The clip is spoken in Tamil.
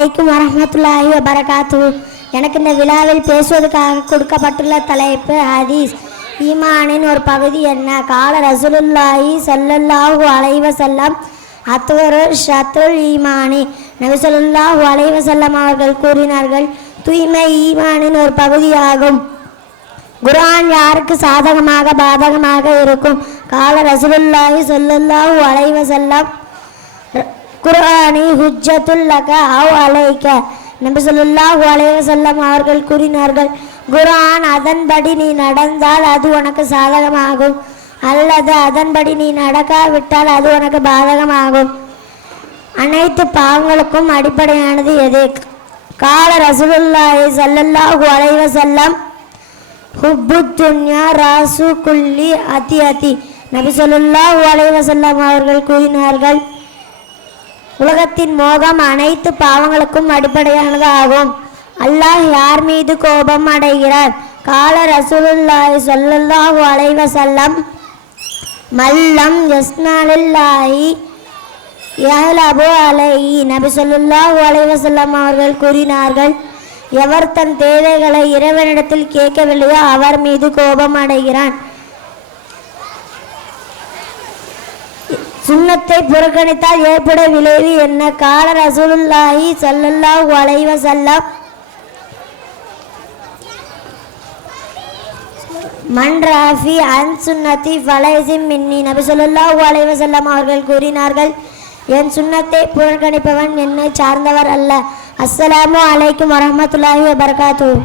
வரஹ்மத்துல்லாஹி வபரகாத்துஹு. எனக்கு இந்த விழாவில் பேசுவதற்காக கொடுக்கப்பட்டுள்ள தலைப்பு ஹதீஸ். ஈமானின் ஒரு பகுதி என்ன? கால ரசூலுல்லாஹி ஸல்லல்லாஹு அலைஹி வஸல்லம் அத்வரு ஷத்ருல் ஈமானி. நபி ஸல்லல்லாஹு அலைஹி வஸல்லம் அவர்கள் கூறினார்கள், தூய்மை ஈமானின் ஒரு பகுதியாகும். குர்ஆன் யாருக்கு சாதகமாக பாதகமாக இருக்கும்? கால ரசூலுல்லாஹி ஸல்லல்லாஹு அலைஹி வஸல்லம் குர்ஆனி ஹுஜ்ஜத்துல் லக அவ் அலைக. நபி ஸல்லல்லாஹு அலைஹி வஸல்லம் அவர்கள் கூறினார்கள், குர்ஆன் அதன்படி நீ நடந்தால் அது உனக்கு சாதகமாகும், அல்லது அதன்படி நீ நடக்காவிட்டால் அது உனக்கு பாதகமாகும். அனைத்து பாவங்களுக்கும் அடிப்படையானது எது? கால ரசூலுல்லாஹி ஸல்லல்லாஹு அலைஹி வஸல்லம் ஹுப்புத் துன்யா ராசு குல்லி அதி. நபி ஸல்லல்லாஹு அலைஹி வஸல்லம் அவர்கள் கூறினார்கள், உலகத்தின் மோகம் அனைத்து பாவங்களுக்கும் அடிப்படையானது ஆகும். அல்லாஹ் யார் மீது கோபம் அடைகிறார்? கால ரசூலுல்லாஹி ஸல்லல்லாஹு அலைஹி வஸல்லம் மல்லம் யஸ்னாலில்லாஹி யஹ்லபு அலைஹி. நபி ஸல்லல்லாஹு அலைஹி வஸல்லம் அவர்கள் கூறினார்கள், எவர் தன் தேவைகளை இறைவனிடத்தில் கேட்கவில்லையோ அவர் மீது கோபம் அடைகிறான். சுன்னத்தை புறக்கணித்தால் ஏற்படும் விளைவு என்ன? கால ரசூலுல்லாஹி ஸல்லல்லாஹு அலைஹி வஸல்லம் மன் ராஃபி அன் சுன்னதி ஃபலைஸிம் மின்னி. நபி ஸல்லல்லாஹு அலைஹி வஸல்லம் அவர்கள் கூறினார்கள், என் சுன்னத்தை புறக்கணிப்பவன் என்னை சார்ந்தவர் அல்ல. அஸ்ஸலாமு அலைக்கும் வரஹ்மத்துல்லாஹி வபரகாத்துஹு.